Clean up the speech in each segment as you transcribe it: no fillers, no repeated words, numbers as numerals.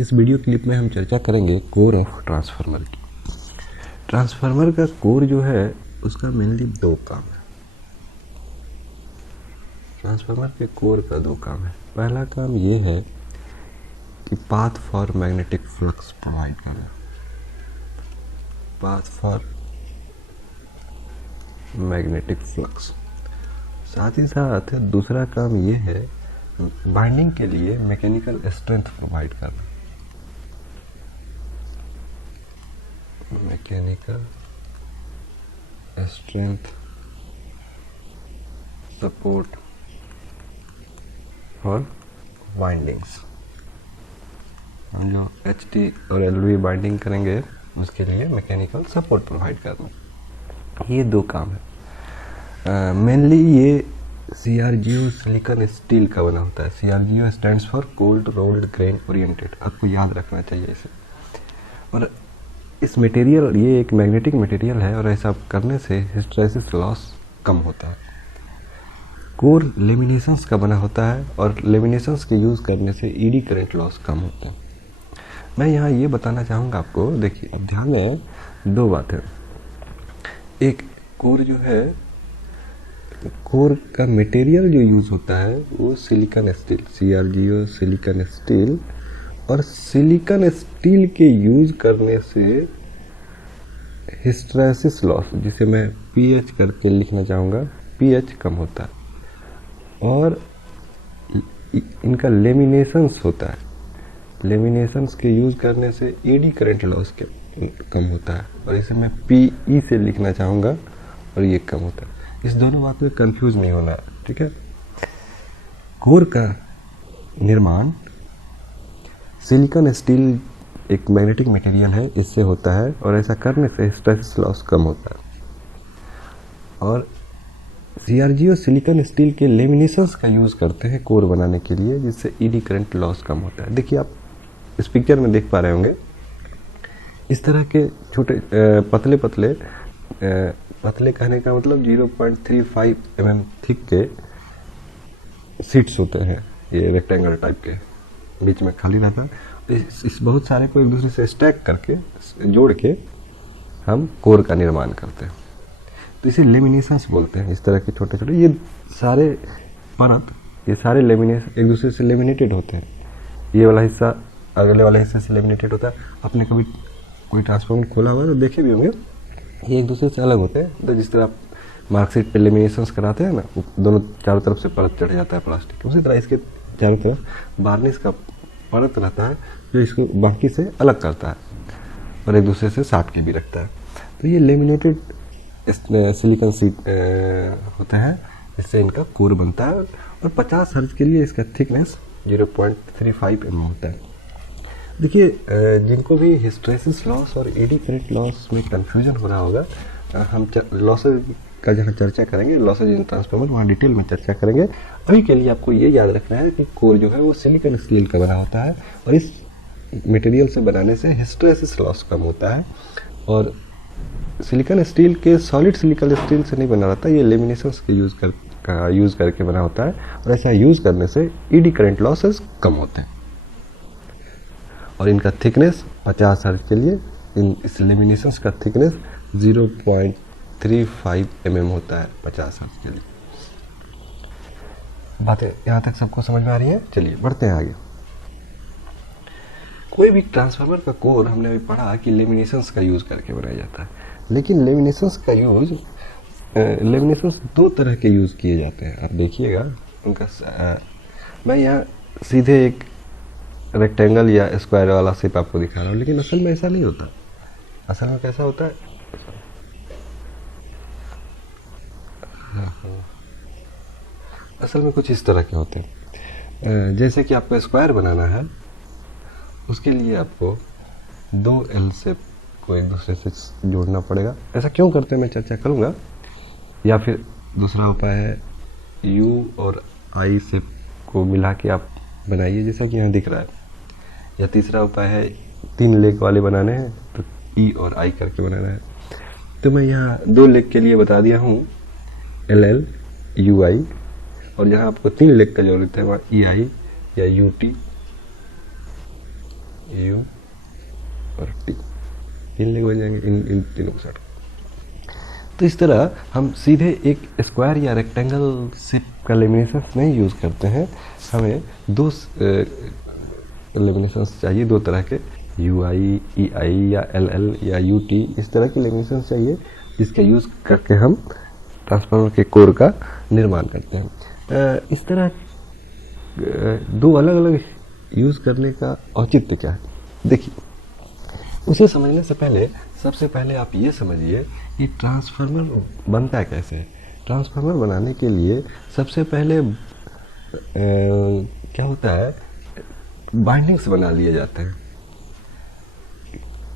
इस video clip में हम चर्चा करेंगे कोर ऑफ ट्रांसफार्मर की। ट्रांसफार्मर का कोर जो है उसका मेनली दो काम है। ट्रांसफार्मर के कोर का दो काम है। पहला काम ये है कि path for magnetic flux provide करना, पाथ फॉर मैग्नेटिक फ्लक्स। साथ ही साथ दूसरा काम ये है बाइंडिंग के लिए मैकेनिकल स्ट्रेंथ प्रोवाइड करना, मैकेनिकल स्ट्रेंथ सपोर्ट और बाइंडिंग्स। हम जो HT और LV बाइंडिंग करेंगे उसके लिए मैकेनिकल सपोर्ट प्रोवाइड करना, ये दो काम है। मेनली ये CRGO सिलिकॉन स्टील का बना होता है। CRGO stands for cold rolled grain oriented, आपको याद रखना चाहिए इसे। और इस मटेरियल, ये एक मैग्नेटिक मटेरियल है और ऐसा करने से हिस्टैरिसीस लॉस कम होता है। कोर लेमिनेशंस का बना होता है और लेमिनेशंस के यूज़ करने से ED करंट लॉस कम होता है। मैं यहाँ ये बताना चाहूँगा आपको, देखिए अब ध्यान में दो बातें। एक, कोर जो है, कोर का मटेरियल जो यूज़ होता है वो silicon steel, CRGO silicon steel, और सिलिकॉन स्टील के यूज़ करने से हिस्टैरिसीस लॉस, जिसे मैं PH करके लिखना चाहूँगा, PH कम होता है। और इनका लेमिनेशंस होता है, लेमिनेशंस के यूज़ करने से ED करंट लॉस के कम होता है, और इसे मैं PE से लिखना चाहूँगा और ये कम होता है। इस दोनों बात में कंफ्यूज नहीं होना है, ठीक है। कोर का निर्माण सिलिकॉन स्टील एक मैग्नेटिक मटेरियल है, इससे होता है, और ऐसा करने से हिस्टैरिसीस लॉस कम होता है। और CRGO सिलिकॉन स्टील के लेमिनेशंस का यूज़ करते हैं कोर बनाने के लिए, जिससे ED करंट लॉस कम होता है। देखिए आप इस पिक्चर में देख पा रहे होंगे, इस तरह के छोटे पतले पतले, पतले कहने का मतलब 0.35 mm थिक के सीट्स होते हैं, ये रेक्टेंगल टाइप के, बीच में खाली रहता है। इस बहुत सारे को एक दूसरे से स्टैक करके, जोड़ के हम कोर का निर्माण करते हैं, तो इसे लेमिनेशंस बोलते हैं। इस तरह के छोटे छोटे ये सारे परत, ये सारे लेमिनेशन एक दूसरे से लेमिनेटेड होते हैं। ये वाला हिस्सा अगले वाले हिस्से से लेमिनेटेड होता है। आपने कभी कोई ट्रांसफार्मर खोला हुआ तो देखे भी होंगे, ये एक दूसरे से अलग होते हैं। तो जिस तरह आप मार्कशीट पे लेमिनेशंस कराते हैं ना, दोनों चारों तरफ से परत चढ़ जाता है प्लास्टिक, उसी तरह इसके चारों तरफ वार्निश का परत रहता है जो इसको बाकी से अलग करता है और एक दूसरे से साट के भी रखता है। तो ये लेमिनेटेड सिलिकॉन सीट होते हैं, इससे इनका कोर बनता है। और 50 हर्ट्ज के लिए इसका थिकनेस 0.35 mm होता है। देखिए जिनको भी हिस्टैरिसीस लॉस और ED करंट लॉस में कंफ्यूजन हो रहा होगा, हम लॉसेज का जहाँ चर्चा करेंगे, लॉसेज इन ट्रांसफार्मर, वहाँ डिटेल में चर्चा करेंगे। अभी के लिए आपको ये याद रखना है कि कोर जो है वो सिलिकॉन स्टील का बना होता है, और इस मटेरियल से बनाने से हिस्टैरिसीस लॉस कम होता है। और सिलिकॉन स्टील के सॉलिड सिलिकॉन स्टील से नहीं बना रहता, ये लेमिनेशंस के यूज़ करके बना होता है, और ऐसा यूज़ करने से ED करंट लॉसेस कम होते हैं। और इनका थिकनेस 50 हर्ट्ज के लिए, इस लेमिनेशंस का थिकनेस 0.35 mm होता है 50 हर्ट्ज के लिए। बातें यहाँ तक सबको समझ में आ रही है? चलिए बढ़ते हैं आगे। कोई भी ट्रांसफार्मर का कोर, हमने अभी पढ़ा कि लेमिनेशंस का यूज़ करके बनाया जाता है, लेकिन लेमिनेशंस का यूज़, लेमिनेशंस दो तरह के यूज़ किए जाते हैं। आप देखिएगा उनका, मैं यहाँ सीधे एक रेक्टेंगल या स्क्वायर वाला शेप आपको दिखा रहा हूँ, लेकिन असल में ऐसा नहीं होता। असल में कैसा होता है, असल में कुछ इस तरह के होते हैं। जैसे कि आपको स्क्वायर बनाना है, उसके लिए आपको दो L शेप को एक दूसरे से जोड़ना पड़ेगा। ऐसा क्यों करते हैं मैं चर्चा करूँगा। या फिर दूसरा उपाय है U और I शेप को मिला के आप बनाइए, जैसा कि यहाँ दिख रहा है। या तीसरा उपाय है 3 लेग वाले बनाने हैं तो E और I करके बनाना है। तो मैं यहाँ 2 लेग के लिए बता दिया हूँ LL UI, और जहाँ आपको 3 लेग का जरूरत है वहाँ EI या UT यू और टी, 3 लेग बन जाएंगे इन तीनों के साथ। तो इस तरह हम सीधे एक स्क्वायर या रेक्टेंगल शेप का लेमिनेशन नहीं यूज़ करते हैं, हमें दो लेमिनेशन चाहिए, दो तरह के यू आई, ई आई या एल एल या यू टी, इस तरह के लेमिनेशन चाहिए जिसका यूज़ करके हम ट्रांसफार्मर के कोर का निर्माण करते हैं। इस तरह दो अलग अलग यूज़ करने का औचित्य क्या है, देखिए उसे समझने से पहले सबसे पहले आप ये समझिए कि ट्रांसफार्मर बनता है कैसे। ट्रांसफार्मर बनाने के लिए सबसे पहले क्या होता है, बाइंडिंग्स बना लिए जाते हैं।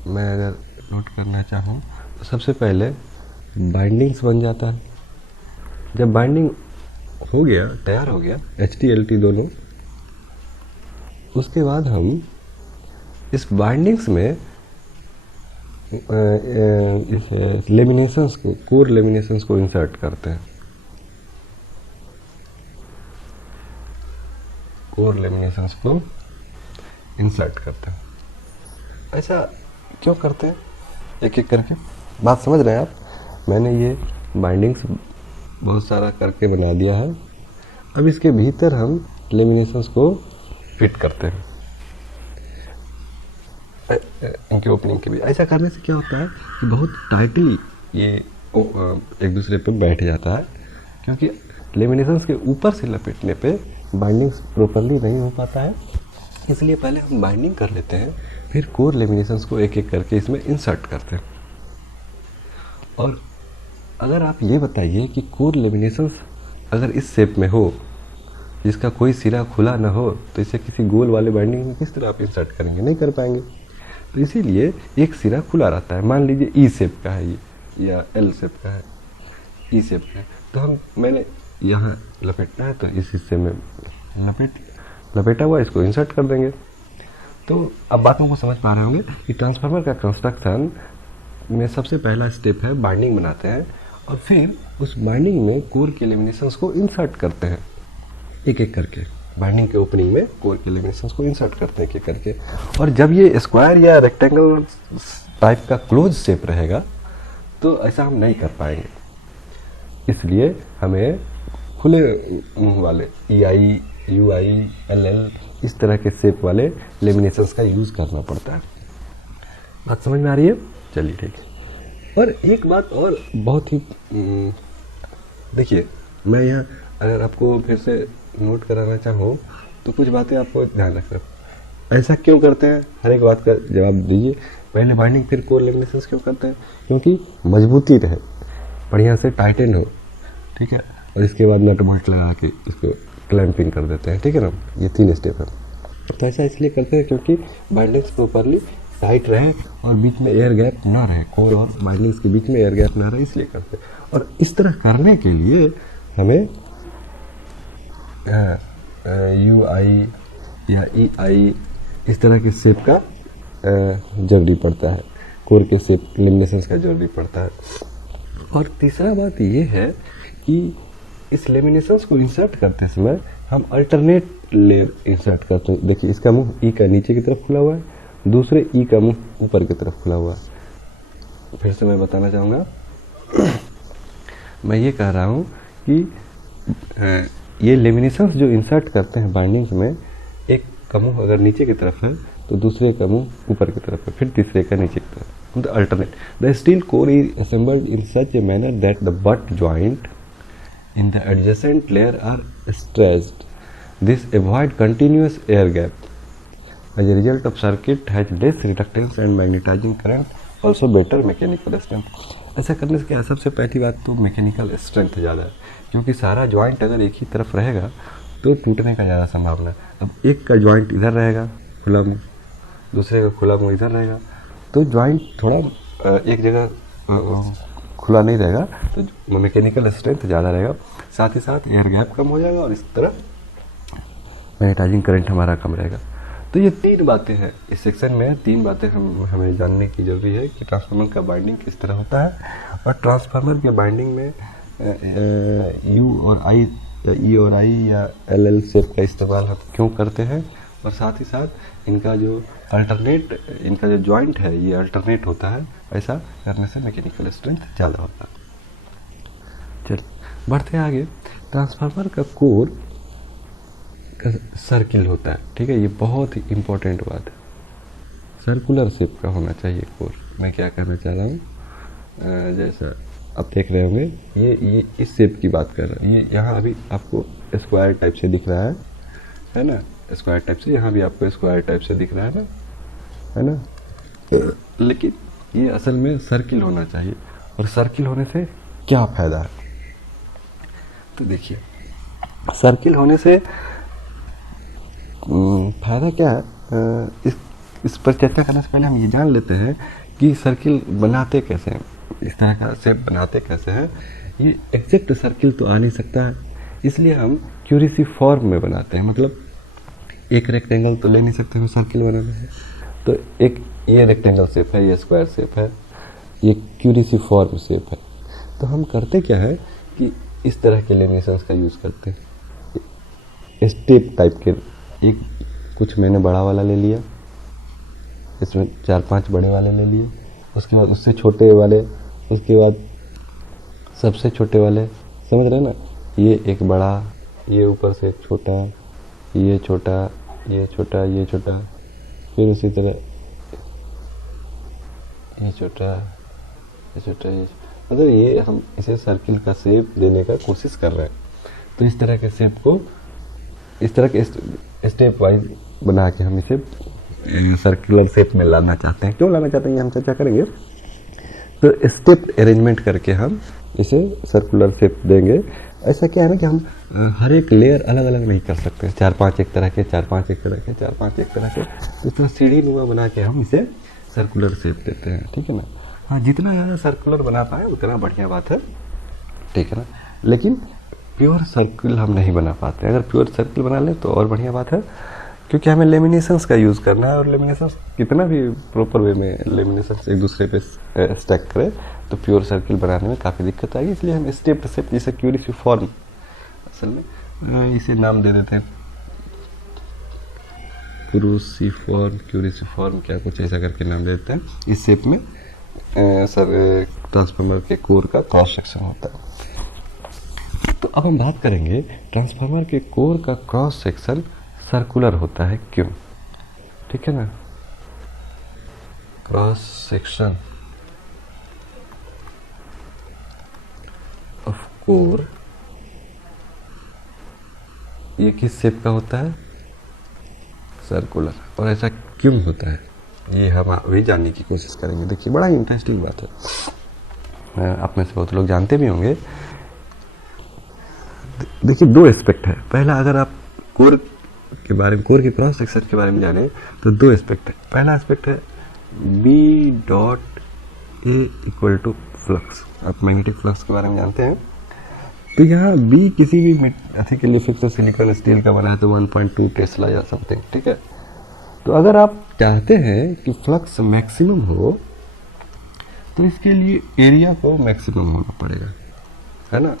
मैं अगर नोट करना चाहूँ तो सबसे पहले बाइंडिंग्स बन जाता है। जब बाइंडिंग हो गया, तैयार हो गया HT/LT दोनों, उसके बाद हम इस बाइंडिंग्स में इस लेमिनेशंस को, कोर लेमिनेशंस को इंसर्ट करते हैं। कोर लेमिनेशंस को इंसर्ट करते हैं। ऐसा क्यों करते हैं, एक एक करके बात समझ रहे हैं आप। मैंने ये बाइंडिंग्स बहुत सारा करके बना दिया है। अब इसके भीतर हम लेमिनेशंस को फिट करते हैं इनके ओपनिंग के भी। ऐसा करने से क्या होता है कि बहुत टाइटली ये एक दूसरे पे बैठ जाता है, क्योंकि लेमिनेशंस के ऊपर से लपेटने पे बाइंडिंग्स प्रॉपरली नहीं हो पाता है। इसलिए पहले हम बाइंडिंग कर लेते हैं, फिर कोर लेमिनेशंस को एक एक करके इसमें इंसर्ट करते हैं। और अगर आप ये बताइए कि कोर लेमिनेशंस अगर इस शेप में हो, जिसका कोई सिरा खुला ना हो, तो इसे किसी गोल वाले बाइंडिंग में किस तरह आप इंसर्ट करेंगे, नहीं कर पाएंगे। तो इसीलिए एक सिरा खुला रहता है। मान लीजिए ई शेप का है ये, या एल शेप का है, ई शेप का है, तो मैंने यहाँ लपेटना है तो इस हिस्से में लपेटा हुआ इसको इंसर्ट कर देंगे। तो अब बातों को समझ पा रहे होंगे कि ट्रांसफार्मर का कंस्ट्रक्शन में सबसे पहला स्टेप है बाइंडिंग बनाते हैं, और फिर उस बाइंडिंग में कोर के लेमिनेशंस को इंसर्ट करते हैं एक एक करके। बाइंडिंग के ओपनिंग में कोर के लेमिनेशंस को इंसर्ट करते हैं एक एक करके। और जब ये स्क्वायर या रेक्टेंगल टाइप का क्लोज शेप रहेगा तो ऐसा हम नहीं कर पाएंगे। इसलिए हमें खुले मुंह वाले ई आई, यू आई, एल एल, इस तरह के शेप वाले लेमिनेशंस का यूज़ करना पड़ता है। बात समझ में आ रही है? चलिए ठीक है। और एक बात और बहुत ही देखिए, मैं यहाँ अगर आपको फिर से नोट कराना चाहूँ तो कुछ बातें आपको ध्यान रखना। ऐसा क्यों करते हैं, हर एक बात का जवाब दीजिए। पहले बाइंडिंग फिर कोर लेमिनेशंस क्यों करते हैं? क्योंकि मजबूती रहे, बढ़िया से टाइटन हो, ठीक है। और इसके बाद नट बोल्ट लगा के इसको क्लैंपिंग कर देते हैं, ठीक है ना। ये 3 स्टेप है। तो ऐसा इसलिए करते हैं क्योंकि बाइंडिंग्स प्रॉपरली टाइट रहे और बीच में एयर गैप ना रहे, कोर और बाइंडिंग्स के बीच में एयर गैप ना रहे, इसलिए करते हैं। और इस तरह करने के लिए हमें यू आई या ई आई इस तरह के शेप का जरूरी पड़ता है, कोर के शेप लेमिनेशंस का जरूरी पड़ता है। और तीसरा बात ये है कि इस लेमिनेशंस को इंसर्ट करते समय हम अल्टरनेट लेयर इंसर्ट करते हैं। देखिए, इसका मुंह ई का नीचे की तरफ खुला हुआ है, दूसरे ई का मुंह ऊपर की तरफ खुला हुआ है। फिर से मैं बताना चाहूँगा, मैं ये कह रहा हूँ कि ये लेमिनेशंस जो इंसर्ट करते हैं बाइंडिंग्स में, एक का मुंह अगर नीचे की तरफ है तो दूसरे का मुंह ऊपर की तरफ है, फिर तीसरे का नीचे की तरफ। The alternate the steel core is assembled in such a manner that the butt joint in the adjacent layer are stretched. This avoid continuous air gap. As a result of circuit has less reductance and magnetizing current, also better mechanical strength. ऐसा करने से क्या है, सबसे पहली बात तो mechanical strength ज़्यादा है, क्योंकि सारा जॉइंट अगर एक ही तरफ रहेगा तो टूटने का ज़्यादा संभावना है। अब एक का जॉइंट इधर रहेगा खुला मुँह, दूसरे का खुला मुँह इधर रहेगा, तो जॉइंट थोड़ा एक जगह खुला नहीं रहेगा, तो मैकेनिकल स्ट्रेंथ ज़्यादा रहेगा। साथ ही साथ एयर गैप कम हो जाएगा और इस तरह मैग्नेटाइजिंग करंट हमारा कम रहेगा। तो ये 3 बातें हैं इस सेक्शन में, 3 बातें हमें जानने की जरूरी है कि ट्रांसफार्मर का बाइंडिंग किस तरह होता है, और ट्रांसफार्मर के बाइंडिंग में यू और आई या ई और आई या एल एल शेप का इस्तेमाल हम क्यों करते हैं, और साथ ही साथ इनका जो इनका जो जॉइंट है ये अल्टरनेट होता है। ऐसा करने से मैकेनिकल स्ट्रेंथ ज़्यादा होता है। चल बढ़ते हैं आगे। ट्रांसफार्मर का कोर का सर्किल होता है, ठीक है, ये बहुत ही इम्पोर्टेंट बात है। सर्कुलर शेप का होना चाहिए कोर। मैं क्या कहना चाह रहा हूँ, जैसा आप देख रहे होंगे ये इस शेप की बात कर रहा है। ये यहाँ अभी आपको स्क्वायर टाइप से दिख रहा है ना, स्क्वायर टाइप से, यहाँ भी आपको स्क्वायर टाइप से दिख रहा है ना, लेकिन ये असल में सर्किल होना चाहिए। और सर्किल होने से क्या फ़ायदा है, तो देखिए सर्किल होने से फ़ायदा क्या है, इस पर चर्चा करने से पहले हम ये जान लेते हैं कि सर्किल बनाते कैसे हैं, इस तरह का शेप बनाते कैसे हैं। ये एग्जैक्ट सर्किल तो आ नहीं सकता है, इसलिए हम क्यूरिसी फॉर्म में बनाते हैं। मतलब एक रेक्टेंगल तो ले नहीं सकते हमें सर्किल बनाना है, तो एक ये रेक्टेंगल शेप है, ये स्क्वायर शेप है, ये क्यूरिसी फॉर्म शेप है। तो हम करते क्या है कि इस तरह के लेमिनेशंस का यूज़ करते हैं, स्टेप टाइप के। एक कुछ मैंने बड़ा वाला ले लिया, इसमें 4-5 बड़े वाले ले लिए, उसके बाद उससे छोटे वाले, उसके बाद सबसे छोटे वाले, समझ रहे हैं ना, ये एक बड़ा, ये ऊपर से एक छोटा, ये छोटा, ये छोटा, ये छोटा, फिर उसी तरह ये छोटा, ये छोटा, ये मतलब ये हम इसे सर्किल का शेप देने का कोशिश कर रहे हैं। तो इस तरह के शेप को इस तरह के स्टेप वाइज बना के हम इसे सर्कुलर शेप में लाना चाहते हैं। क्यों लाना चाहते हैं ये हम चर्चा करेंगे। तो स्टेप अरेंजमेंट करके हम इसे सर्कुलर शेप देंगे। ऐसा क्या है ना कि हम हर एक लेयर अलग अलग नहीं कर सकते, 4-5 एक तरह के, 4-5 एक तरह के, 4-5 एक तरह के, तो इस तरह सीढ़ी नुमा बना के हम इसे सर्कुलर शेप देते हैं, ठीक है ना। हाँ, जितना ज़्यादा सर्कुलर बना पाए उतना बढ़िया बात है, ठीक है ना। लेकिन प्योर सर्किल हम नहीं बना पाते। अगर प्योर सर्किल बना लें तो और बढ़िया बात है, क्योंकि हमें लेमिनेशंस का यूज़ करना है, और लेमिनेशंस कितना भी प्रॉपर वे में लेमिनेशंस एक दूसरे पे स्टैक करें तो प्योर सर्किल बनाने में काफ़ी दिक्कत आएगी। इसलिए हम स्टेप शेप, जैसे क्यूरिसी फॉर्म, असल में इसे नाम दे देते हैं क्यूरिसी फॉर्म क्या कुछ ऐसा करके नाम दे देते हैं। इस शेप में ट्रांसफार्मर के कोर का क्रॉस सेक्शन होता है। तो अब हम बात करेंगे ट्रांसफार्मर के कोर का क्रॉस सेक्शन सर्कुलर होता है क्यों, ठीक है ना। क्रॉस सेक्शन ऑफ कोर ये किस शेप का होता है, सर्कुलर। और ऐसा क्यों होता है ये हम अभी जानने की कोशिश करेंगे। देखिए बड़ा ही इंटरेस्टिंग बात है, आप में से बहुत लोग जानते भी होंगे। देखिए 2 एस्पेक्ट है। पहला, अगर आप कोर के बारे में, कोर के क्रॉस सेक्शन के बारे में जाने तो 2 एस्पेक्ट है। पहला एस्पेक्ट है B.A इक्वल टू फ्लक्स। आप मैग्नेटिक फ्लक्स के बारे में जानते हैं। तो यहाँ B किसी भी अथी के लिए फिक्स सिलिकॉन स्टील का बना है तो 1.2 टेस्ला या समथिंग, ठीक है। तो अगर आप चाहते हैं कि फ्लक्स मैक्सिमम हो तो इसके लिए एरिया को मैक्सिमम होना पड़ेगा, है ना।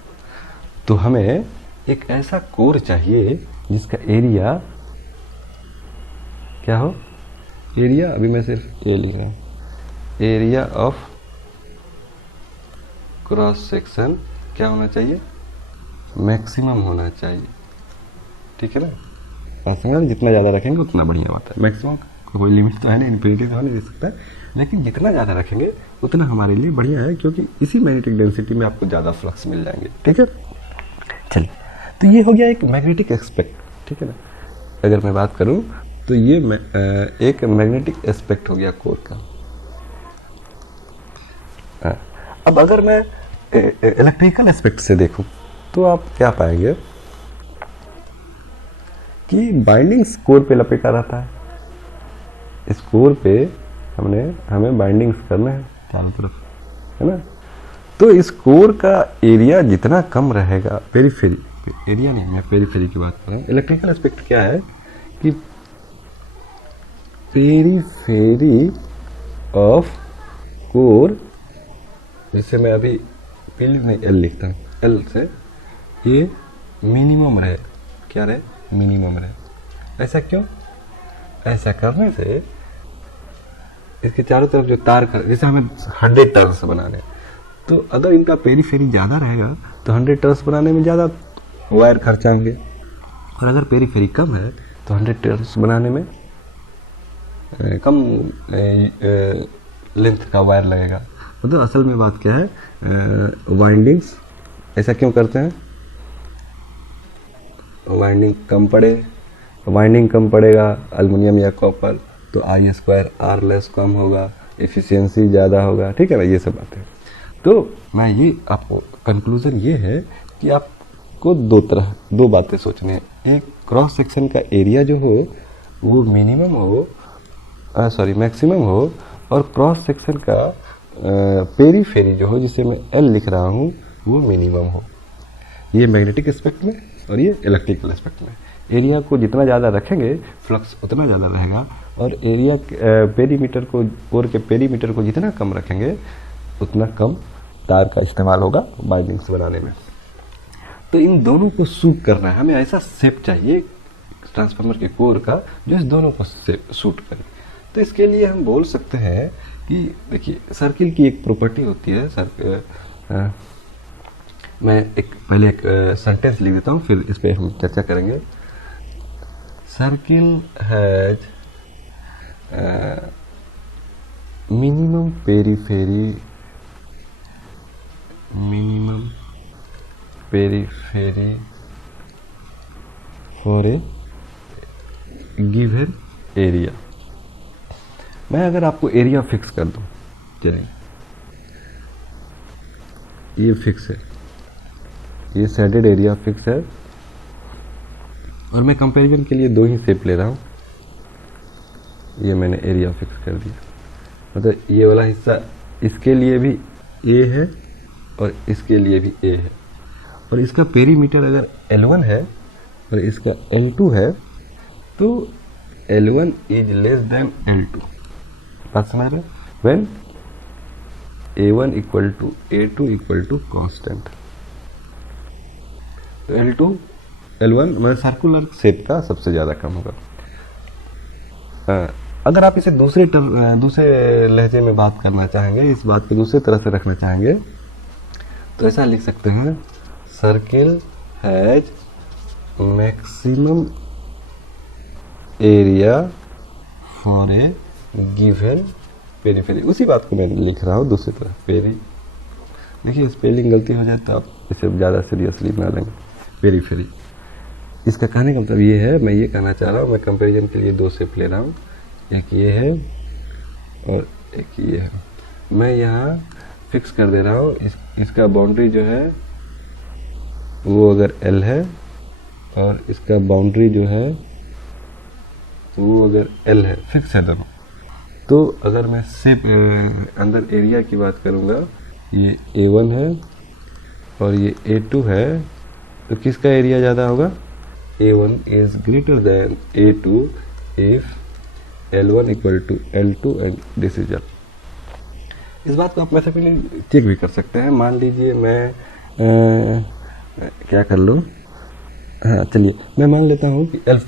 तो हमें एक ऐसा कोर चाहिए जिसका एरिया क्या हो, एरिया, अभी मैं सिर्फ ए लिख रहा हूँ, एरिया ऑफ क्रॉस सेक्शन क्या होना चाहिए, मैक्सिमम होना चाहिए, ठीक है ना। बात समझ, जितना ज़्यादा रखेंगे उतना बढ़िया बात है। मैक्सिमम का कोई लिमिट तो है नहीं, इन्फिनिटी तो हो नहीं दे सकता है, लेकिन जितना ज़्यादा रखेंगे उतना हमारे लिए बढ़िया है, क्योंकि इसी मैग्नेटिक डेंसिटी में आपको ज़्यादा फ्लक्स मिल जाएंगे, ठीक है। चलिए, तो ये हो गया एक मैग्नेटिक एस्पेक्ट, ठीक है ना। अगर मैं बात करूं तो ये एक मैग्नेटिक एस्पेक्ट हो गया कोर का। अब अगर मैं इलेक्ट्रिकल एस्पेक्ट से देखूं तो आप क्या पाएंगे कि बाइंडिंग्स कोर पे लपेटा रहता है। इस कोर पे हमें बाइंडिंग्स करना है चारों तरफ, है ना। तो इस कोर का एरिया जितना कम रहेगा, पेरीफेरी एरिया नहीं, मैं पेरीफेरी की बात कर रहा हूँ। इलेक्ट्रिकल एस्पेक्ट क्या है कि पेरीफेरी ऑफ कोर, जिसे मैं अभी पी नहीं एल लिखता हूँ, एल से ये मिनिमम रहे, क्या रहे, मिनिमम रहे। ऐसा क्यों, ऐसा करने से इसके चारों तरफ जो तार कर, जैसे हमें 100 टर्न्स बनाने, तो अगर इनका पेरीफेरी ज़्यादा रहेगा तो 100 टर्न्स बनाने में ज़्यादा वायर खर्चा होंगे, और अगर पेरीफेरी कम है तो 100 टर्न्स बनाने में कम लेंथ का वायर लगेगा। मतलब असल में बात क्या है, वाइंडिंग्स ऐसा क्यों करते हैं, वाइंडिंग कम पड़ेगा एल्युमिनियम या कॉपर, तो I² R लेस कम होगा, एफिशिएंसी ज़्यादा होगा, ठीक है ना, ये सब बातें। तो मैं ये आपको कंक्लूजन ये है कि आपको दो बातें सोचनी है। एक, क्रॉस सेक्शन का एरिया जो हो वो मैक्सिमम हो, और क्रॉस सेक्शन का पेरीफेरी जो हो, जिसे मैं L लिख रहा हूँ, वो मिनिमम हो। ये मैग्नेटिक एस्पेक्ट में और ये इलेक्ट्रिकल एस्पेक्ट में। एरिया को जितना ज़्यादा रखेंगे फ्लक्स उतना ज़्यादा रहेगा, और एरिया पेरीमीटर को, कोर के पेरीमीटर को जितना कम रखेंगे उतना कम तार का इस्तेमाल होगा बाइंडिंग्स बनाने में। तो इन दोनों को सूट करना है, हमें ऐसा शेप चाहिए ट्रांसफार्मर के कोर का जो इस दोनों को सूट करे। तो इसके लिए हम बोल सकते हैं कि देखिए, सर्किल की एक प्रॉपर्टी होती है, मैं पहले एक सेंटेंस लिख देता हूँ, फिर इस पर हम चर्चा करेंगे। Circle has minimum periphery for a given area. मैं अगर आपको एरिया फिक्स कर दूं, चलिए ये फिक्स है, ये शेडेड एरिया फिक्स है, और मैं कंपैरिजन के लिए 2 ही शेप ले रहा हूँ। ये मैंने एरिया फिक्स कर दिया, मतलब ये वाला हिस्सा इसके लिए भी A है और इसके लिए भी A है, और इसका पेरीमीटर अगर L1 है और इसका L2 है, तो L1 is less than L2। बात समझ रहे? When A1 equal to A2 equal to constant, तो L1 मतलब सर्कुलर शेप का सबसे ज़्यादा कम होगा। अगर आप इसे दूसरे लहजे में बात करना चाहेंगे, इस बात को दूसरे तरह से रखना चाहेंगे, तो ऐसा लिख सकते हैं, circle has maximum area for a given periphery. उसी बात को मैं लिख रहा हूँ दूसरी तरह, देखिए स्पेलिंग गलती हो जाए तो आप इसे ज़्यादा सीरियसली ना लेंगे। पेरीफेरी, इसका कहने का मतलब ये है, मैं ये कहना चाह रहा हूँ, मैं कंपैरिजन के लिए 2 शेप ले रहा हूँ, एक ये है और एक ये है। मैं यहाँ फिक्स कर दे रहा हूँ, इसका बाउंड्री जो है वो अगर L है, और इसका बाउंड्री जो है वो अगर L है, फिक्स है दोनों। तो अगर मैं शेप अंदर एरिया की बात करूँगा, ये A1 है और ये A2 है, तो किसका एरिया ज़्यादा होगा? A1 is greater than A2 if L1 equal to L2 and this is L। इस बात को आप मैथमेटिकली चेक भी कर सकते हैं। मान लीजिए मैं क्या कर लूँ, हाँ चलिए मैं मान लेता हूँ कि L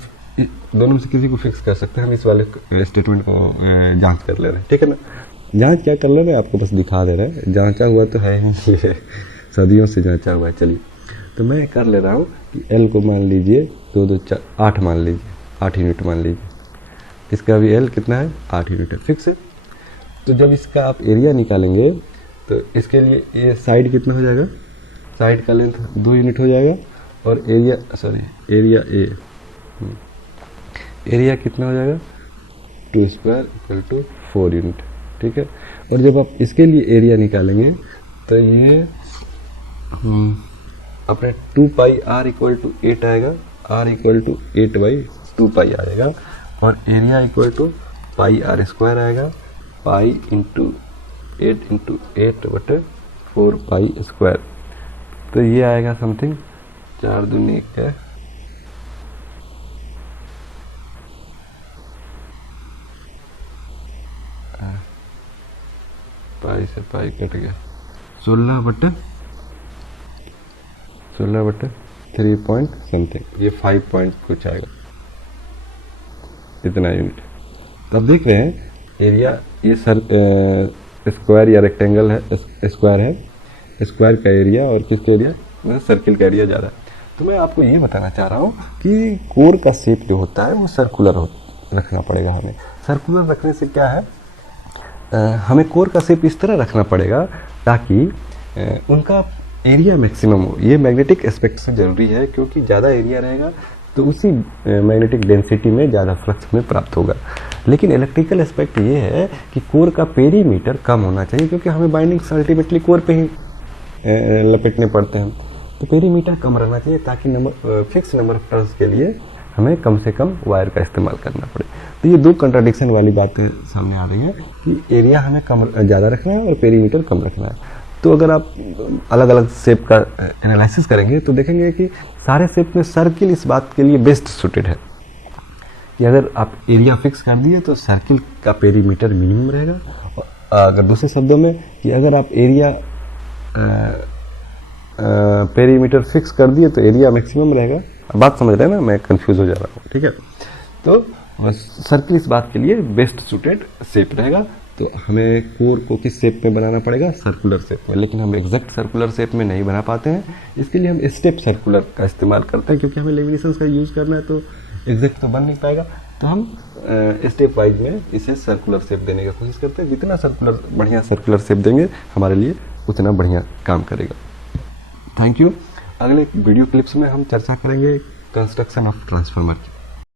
दोनों में से किसी को फिक्स कर सकते हैं। हम इस वाले स्टेटमेंट को जांच कर ले रहे हैं, ठीक है ना। जांच क्या कर ले रहे हैं, आपको बस दिखा दे रहे हैं, जांचा हुआ तो है नहीं, ये सदियों से जांचा हुआ है। चलिए तो मैं कर ले रहा हूँ कि L को मान लीजिए 2 2 4 8 मान लीजिए, 8 यूनिट मान लीजिए। इसका भी L कितना है? 8 यूनिट है, फिक्स है। तो जब इसका आप एरिया निकालेंगे तो इसके लिए ये साइड कितना हो जाएगा? साइड का लेंथ 2 यूनिट हो जाएगा, और एरिया कितना हो जाएगा? 2² इक्वल टू 4 यूनिट, ठीक है। और जब आप इसके लिए एरिया निकालेंगे तो ये अपने 2 पाई R इक्वल टू 8 आएगा, R इक्वल टू 8/2 पाई आएगा, और area equal to pi R² आएगा, पाई इंटू 8/4 पाई स्क्वायर। तो ये आएगा समथिंग 4 दूनी 1 है, पाई से पाई कट गया, 16/3 पॉइंट समथिंग, ये 5 पॉइंट कुछ आएगा, इतना यूनिट। तो आप देख रहे हैं एरिया, ये स्क्वायर या रेक्टेंगल है, स्क्वायर है, स्क्वायर का एरिया और किसका एरिया, सर्किल का एरिया ज़्यादा है। तो मैं आपको ये बताना चाह रहा हूँ कि कोर का शेप जो होता है वो सर्कुलर रखना पड़ेगा हमें। सर्कुलर रखने से क्या है, हमें कोर का शेप इस तरह रखना पड़ेगा ताकि उनका एरिया मैक्सिमम हो। ये मैग्नेटिक एस्पेक्ट से ज़रूरी है, क्योंकि ज़्यादा एरिया रहेगा तो उसी मैग्नेटिक डेंसिटी में ज़्यादा फ्लक्स हमें प्राप्त होगा। लेकिन इलेक्ट्रिकल एस्पेक्ट ये है कि कोर का पेरीमीटर कम होना चाहिए, क्योंकि हमें बाइंडिंग्स अल्टीमेटली कोर पे ही लपेटने पड़ते हैं। तो पेरीमीटर कम रहना चाहिए ताकि फिक्स नंबर ऑफ टर्न्स के लिए हमें कम से कम वायर का इस्तेमाल करना पड़े। तो ये दो कंट्राडिक्शन वाली बातें सामने आ रही हैं कि एरिया हमें कम ज़्यादा रखना है और पेरीमीटर कम रखना है। तो अगर आप अलग अलग शेप का एनालिसिस करेंगे तो देखेंगे कि सारे शेप में सर्किल इस बात के लिए बेस्ट सूटेड है कि अगर आप एरिया फिक्स कर दिए तो सर्किल का पेरीमीटर मिनिमम रहेगा। अगर दूसरे शब्दों में कि अगर आप एरिया पेरीमीटर फिक्स कर दिए तो एरिया मैक्सिमम रहेगा। बात समझ रहे हैं ना, मैं कंफ्यूज हो जा रहा हूँ, ठीक है। तो सर्किल इस बात के लिए बेस्ट सूटेड शेप रहेगा। तो हमें कोर को किस शेप में बनाना पड़ेगा, सर्कुलर शेप में। लेकिन हम एग्जैक्ट सर्कुलर शेप में नहीं बना पाते हैं, इसके लिए हम स्टेप सर्कुलर का इस्तेमाल करते हैं, क्योंकि हमें लेमिनेशंस का यूज़ करना है तो एग्जैक्ट तो बन नहीं पाएगा। तो हम स्टेप वाइज में इसे सर्कुलर शेप देने की कोशिश करते हैं। जितना सर्कुलर बढ़िया सर्कुलर शेप देंगे हमारे लिए उतना बढ़िया काम करेगा। Thank you. अगले वीडियो क्लिप्स में हम चर्चा करेंगे कंस्ट्रक्शन ऑफ ट्रांसफार्मर की।